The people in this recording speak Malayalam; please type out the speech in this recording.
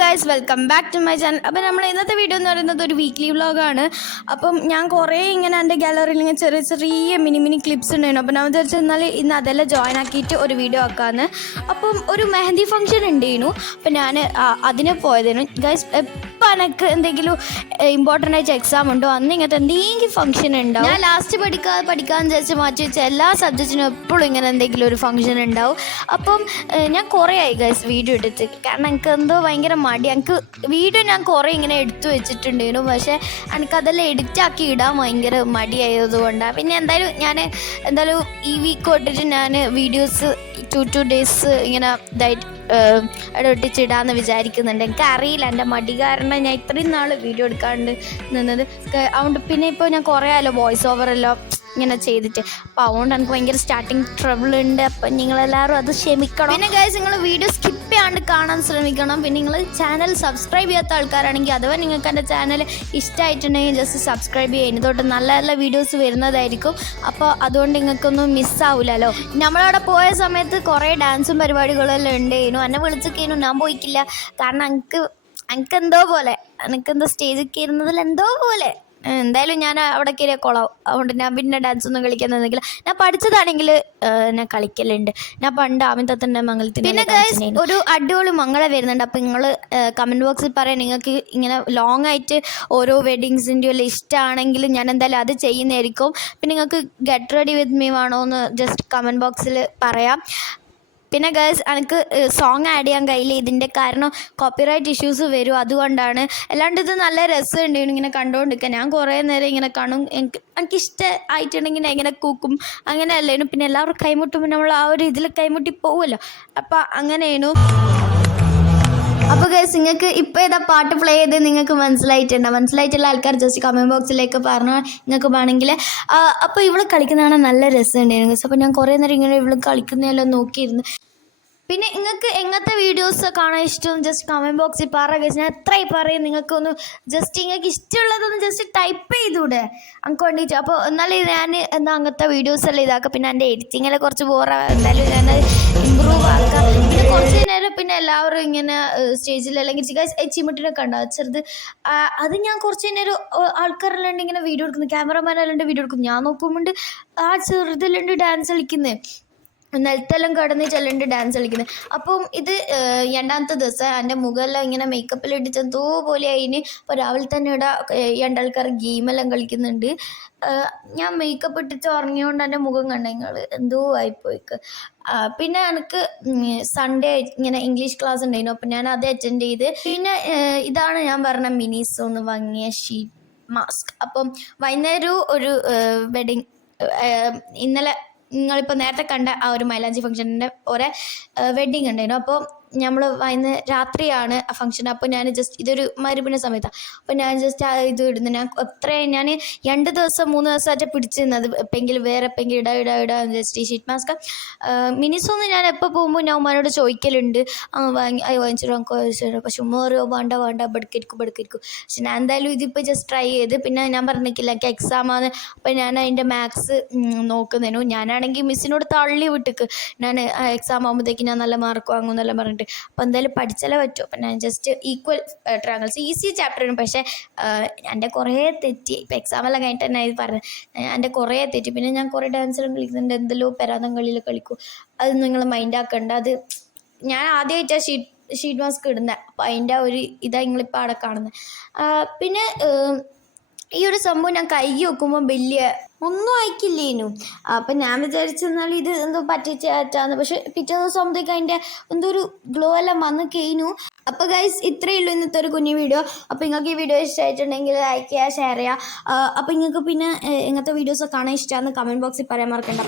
Guys welcome back to my channel. അപ്പം നമ്മൾ ഇന്നത്തെ വീഡിയോ എന്ന് പറയുന്നത് ഒരു വീക്ക്ലി വ്ളോഗാണ്. അപ്പം ഞാൻ കുറേ ഇങ്ങനെ എൻ്റെ ഗാലറിയിൽ ഇങ്ങനെ ചെറിയ ചെറിയ മിനി ക്ലിപ്സ് ഉണ്ടായിരുന്നു. അപ്പം ഞാൻ വിചാരിച്ചെന്നാൽ ഇന്ന് അതെല്ലാം ജോയിൻ ആക്കിയിട്ട് ഒരു വീഡിയോ ആക്കാമെന്ന്. അപ്പം ഒരു മെഹന്തി ഫംഗ്ഷൻ ഉണ്ടായിരുന്നു. അപ്പം ഞാൻ അതിന് പോയതായിരുന്നു ഗൈസ്. ഇപ്പം എനിക്ക് എന്തെങ്കിലും ഇമ്പോർട്ടൻ്റ് ആയിട്ട് എക്സാം ഉണ്ടോ അന്ന് ഇങ്ങനത്തെ എന്തെങ്കിലും ഫംഗ്ഷൻ ഉണ്ടാവും. ഞാൻ ലാസ്റ്റ് പഠിക്കാമെന്ന് വിചാരിച്ച് മാറ്റി വെച്ച എല്ലാ സബ്ജക്റ്റിനും എപ്പോഴും ഇങ്ങനെ എന്തെങ്കിലും ഒരു ഫംഗ്ഷൻ ഉണ്ടാവും. അപ്പം ഞാൻ കുറേ ആയി ഗൈസ് വീഡിയോ എടുത്ത്, കാരണം എനിക്ക് എന്തോ ഭയങ്കര മടി. എനിക്ക് വീഡിയോ ഞാൻ കുറേ ഇങ്ങനെ എടുത്തു വെച്ചിട്ടുണ്ടായിരുന്നു, പക്ഷേ എനിക്കതെല്ലാം എഡിറ്റാക്കി ഇടാൻ ഭയങ്കര മടിയായതുകൊണ്ടാണ്. പിന്നെ എന്തായാലും ഈ വീക്ക് തൊട്ടിട്ട് ഞാൻ വീഡിയോസ് 2 days ഇങ്ങനെ ഇതായിട്ട് ഇടൊട്ടിച്ചിടാമെന്ന് വിചാരിക്കുന്നുണ്ട്. എനിക്കറിയില്ല, എൻ്റെ മടി കാരണം ഞാൻ ഇത്രയും നാൾ വീഡിയോ എടുക്കാണ്ട് നിന്നത്. അതുകൊണ്ട് പിന്നെ ഇപ്പോൾ ഞാൻ കുറേ ആയല്ലോ വോയിസ് ഓവറെല്ലാം ഇങ്ങനെ ചെയ്തിട്ട്, അപ്പോൾ അതുകൊണ്ട് എനിക്ക് ഭയങ്കര സ്റ്റാർട്ടിങ് ട്രബിൾ ഉണ്ട്. അപ്പം നിങ്ങളെല്ലാവരും അത് ക്ഷമിക്കണം. പിന്നെ ഗൈസ് നിങ്ങൾ വീഡിയോ സ്കിപ്പ് ചെയ്യാണ്ട് കാണാൻ ശ്രമിക്കണം. പിന്നെ നിങ്ങൾ ചാനൽ സബ്സ്ക്രൈബ് ചെയ്യാത്ത ആൾക്കാരാണെങ്കിൽ അഥവാ നിങ്ങൾക്ക് എൻ്റെ ചാനൽ ഇഷ്ടമായിട്ടുണ്ടെങ്കിൽ ജസ്റ്റ് സബ്സ്ക്രൈബ് ചെയ്യുക. ഇതോട്ട് നല്ല നല്ല വീഡിയോസ് വരുന്നതായിരിക്കും. അപ്പോൾ അതുകൊണ്ട് നിങ്ങൾക്കൊന്നും മിസ്സാവില്ലല്ലോ. നമ്മളവിടെ പോയ സമയത്ത് കുറേ ഡാൻസും പരിപാടികളെല്ലാം ഉണ്ടായിരുന്നു. എന്നെ വിളിച്ചൊക്കെയായിരുന്നു, ഞാൻ പോയിക്കില്ല. കാരണം എനിക്കെന്തോ സ്റ്റേജിൽ കയറുന്നതിൽ എന്തോ പോലെ. എന്തായാലും ഞാൻ അവിടെ കയറിയ കൊളാവും. അതുകൊണ്ട് ഞാൻ പിന്നെ ഡാൻസ് ഒന്നും കളിക്കാനെന്നില്ല. ഞാൻ പഠിച്ചതാണെങ്കിൽ ഞാൻ കളിക്കലുണ്ട്. ഞാൻ പണ്ട് ആമിത്തത്തിൻ്റെ മംഗലത്തിന്. പിന്നെ ഒരു അടിപൊളി മംഗളം വരുന്നുണ്ട്. അപ്പോൾ നിങ്ങൾ കമൻറ്റ് ബോക്സിൽ പറയാം, നിങ്ങൾക്ക് ഇങ്ങനെ ലോങ് ആയിട്ട് ഓരോ വെഡിങ്സിൻ്റെ എല്ലാം ഇഷ്ടമാണെങ്കിൽ ഞാൻ എന്തായാലും അത് ചെയ്യുന്നതായിരിക്കും. പിന്നെ നിങ്ങൾക്ക് ഗെറ്റ് റെഡി വിത്ത് മീ വേണോ എന്ന് ജസ്റ്റ് കമൻറ്റ് ബോക്സിൽ പറയാം. പിന്നെ ഗേൾസ്, എനിക്ക് സോങ് ആഡ് ചെയ്യാൻ കഴിയില്ല. ഇതിൻ്റെ കാരണം കോപ്പിറൈറ്റ് ഇഷ്യൂസ് വരും, അതുകൊണ്ടാണ്. അല്ലാണ്ട് ഇത് നല്ല രസമുണ്ട് ഇങ്ങനെ കണ്ടുകൊണ്ടിരിക്കുക. ഞാൻ കുറേ നേരം ഇങ്ങനെ കാണും. എനിക്കിഷ്ടമായിട്ടുണ്ടെങ്കിൽ ഇങ്ങനെ കൂക്കും, അങ്ങനെ അല്ലേനു. പിന്നെ എല്ലാവരും കൈമുട്ടുമ്പോൾ നമ്മൾ ആ ഒരു ഇതിൽ കൈമുട്ടി പോകുമല്ലോ. അപ്പോൾ അങ്ങനെയായിരുന്നു. അപ്പോൾ ഗൈസ്, നിങ്ങൾക്ക് ഇപ്പോൾ ഏതാ പാട്ട് പ്ലേ ചെയ്ത് നിങ്ങൾക്ക് മനസ്സിലായിട്ടുള്ള ആൾക്കാർ ജസ്റ്റ് കമൻറ്റ് ബോക്സിലേക്ക് പറഞ്ഞാൽ നിങ്ങൾക്ക് വേണമെങ്കിൽ. അപ്പോൾ ഇവള് കളിക്കുന്നതാണ് നല്ല രസമുണ്ടായിരുന്നു ഗൈസ്. അപ്പോൾ ഞാൻ കുറേ നേരം ഇങ്ങനെ ഇവള് കളിക്കുന്നതെല്ലാം നോക്കിയിരുന്നു. പിന്നെ നിങ്ങൾക്ക് എങ്ങനത്തെ വീഡിയോസ് കാണാൻ ഇഷ്ടം ജസ്റ്റ് കമൻറ്റ് ബോക്സിൽ പറയുക ഗൈസ്. ഞാൻ എത്രയും പറയും, നിങ്ങൾക്കൊന്ന് ജസ്റ്റ് നിങ്ങൾക്ക് ഇഷ്ടമുള്ളതൊന്ന് ജസ്റ്റ് ടൈപ്പ് ചെയ്തൂടെ എനിക്ക് വേണ്ടിയിട്ട്. അപ്പോൾ എന്നാലും ഞാൻ അങ്ങനത്തെ വീഡിയോസെല്ലാം ഇതാക്കാം. പിന്നെ എൻ്റെ എഡിറ്റിങ്ങിൽ കുറച്ച് ബോറാണ്, എന്തായാലും ഞാൻ ഇമ്പ്രൂവ് ആക്കാം. പിന്നെ കുറച്ച് നേരം പിന്നെ എല്ലാവരും ഇങ്ങനെ സ്റ്റേജിൽ അല്ലെങ്കിൽ ചിമ്മിട്ടിനൊക്കെ ഉണ്ടാവും ചെറുത്. അത് ഞാൻ കുറച്ച് നേരം ആൾക്കാരെല്ലാം ഇങ്ങനെ വീഡിയോ എടുക്കുന്നു, ക്യാമറമാനെല്ലാം വീഡിയോ എടുക്കുന്നു. ഞാൻ നോക്കുമ്പോൾ ആ ചെറുതിലുണ്ട് ഡാൻസ് കളിക്കുന്നത്, നിലത്തെല്ലാം കടന്ന് ചെല്ലുണ്ട് ഡാൻസ് കളിക്കുന്നത്. അപ്പം ഇത് രണ്ടാമത്തെ ദിവസം എൻ്റെ മുഖമെല്ലാം ഇങ്ങനെ മേക്കപ്പെല്ലാം ഇട്ടിച്ച് എന്തോ പോലെ അതിന്. അപ്പോൾ രാവിലെ തന്നെ ഇവിടെ രണ്ടാൾക്കാർ ഗെയിമെല്ലാം കളിക്കുന്നുണ്ട്. ഞാൻ മേക്കപ്പ് ഇട്ടിട്ട് ഉറങ്ങിയോണ്ട് എൻ്റെ മുഖം കണ്ട നിങ്ങൾ എന്തോ ആയിപ്പോയിക്ക്. പിന്നെ എനിക്ക് സൺഡേ ഇങ്ങനെ ഇംഗ്ലീഷ് ക്ലാസ് ഉണ്ടായിരുന്നു, അപ്പം ഞാൻ അത് അറ്റൻഡ് ചെയ്ത്. പിന്നെ ഇതാണ് ഞാൻ പറഞ്ഞ മിനിസോന്ന് വാങ്ങിയ ഷീറ്റ് മാസ്ക്. അപ്പം വൈകുന്നേരം ഒരു വെഡിങ്, ഇന്നലെ നിങ്ങളിപ്പോൾ നേരത്തെ കണ്ട ആ ഒരു മൈലാഞ്ചി ഫംഗ്ഷൻ്റെ ഒരേ വെഡ്ഡിങ് ഉണ്ടായിരുന്നു. അപ്പോൾ നമ്മൾ രാത്രിയാണ് ആ ഫംഗ്ഷൻ. അപ്പോൾ ഞാൻ ജസ്റ്റ് ഇതൊരു മരുപ്പിൻ്റെ സമയത്താണ്. അപ്പോൾ ഞാൻ ജസ്റ്റ് ഇത് ഇടുന്നു. ഞാൻ 2 ദിവസം 3 ദിവസമായിട്ട് പിടിച്ചു നിന്നത്. എപ്പെങ്കിലും വേറെ എപ്പെങ്കിലും ഇടാ ജസ്റ്റ് ഈ ഷീറ്റ് മാസ്ക്. മിനിസൊന്നും ഞാൻ എപ്പോൾ പോകുമ്പോൾ ഞാൻ ഉമ്മാനോട് ചോദിക്കലുണ്ട്, വാങ്ങിച്ചിടും. പക്ഷെ ഉമ്മ പറയുമോ വേണ്ട ബടുക്കിരിക്കും. പക്ഷെ ഞാൻ എന്തായാലും ഇതിപ്പോൾ ജസ്റ്റ് ട്രൈ ചെയ്ത്. പിന്നെ ഞാൻ പറഞ്ഞിട്ടില്ല എനിക്ക് എക്സാമാണ്. അപ്പോൾ ഞാൻ അതിൻ്റെ മാത്സ് നോക്കുന്നതിനു ഞാനാണെങ്കിൽ മിസ്സിനോട് തള്ളി വിട്ടിക്ക്. ഞാൻ എക്സാം ആകുമ്പോഴത്തേക്ക് ഞാൻ നല്ല മാർക്ക് വാങ്ങുമെന്നെല്ലാം പറഞ്ഞിട്ട്. അപ്പോൾ എന്തായാലും പഠിച്ചാലേ പറ്റും. അപ്പം ഞാൻ ജസ്റ്റ് ഈക്വൽ ട്രയാങ്കിൾസ് ഈസി ചാപ്റ്ററാണ്. പക്ഷേ എൻ്റെ കുറേ തെറ്റി. ഇപ്പോൾ എക്സാമെല്ലാം കഴിഞ്ഞിട്ട് തന്നെ ഇത് പറഞ്ഞത് എൻ്റെ കുറേ തെറ്റി. പിന്നെ ഞാൻ കുറേ ഡാൻസെല്ലാം കളിക്കുന്നുണ്ട്, എന്തെല്ലോ പെരാതം കളിയിൽ കളിക്കും. അത് നിങ്ങൾ മൈൻഡാക്കണ്ട. അത് ഞാൻ ആദ്യമായിട്ടാണ് ഷീറ്റ് മാസ്ക് ഇടുന്നത്. അപ്പോൾ അതിൻ്റെ ഒരു ഇതാണ് നിങ്ങളിപ്പോൾ അവിടെ കാണുന്നത്. പിന്നെ ഈ ഒരു സംഭവം ഞാൻ കൈ വെക്കുമ്പോൾ വലിയ ഒന്നും അയക്കില്ലേനു. അപ്പം ഞാൻ വിചാരിച്ചെന്നാൽ ഇത് എന്തോ പറ്റിച്ചാന്ന്. പക്ഷെ പിറ്റേ ദിവസം ആകുമ്പോഴത്തേക്ക് അതിൻ്റെ എന്തോ ഒരു ഗ്ലോ എല്ലാം വന്ന് കഴിഞ്ഞു. അപ്പോൾ ഗൈസ്, ഇത്രയേ ഉള്ളൂ ഇന്നത്തെ ഒരു കുഞ്ഞു വീഡിയോ. അപ്പോൾ നിങ്ങൾക്ക് ഈ വീഡിയോ ഇഷ്ടമായിട്ടുണ്ടെങ്കിൽ ലൈക്ക് ചെയ്യുക, ഷെയർ ചെയ്യുക. അപ്പോൾ നിങ്ങൾക്ക് പിന്നെ ഇങ്ങനത്തെ വീഡിയോസൊക്കെ കാണാൻ ഇഷ്ടമാണെന്ന് കമൻറ്റ് ബോക്സിൽ പറയാൻ മറക്കണ്ട.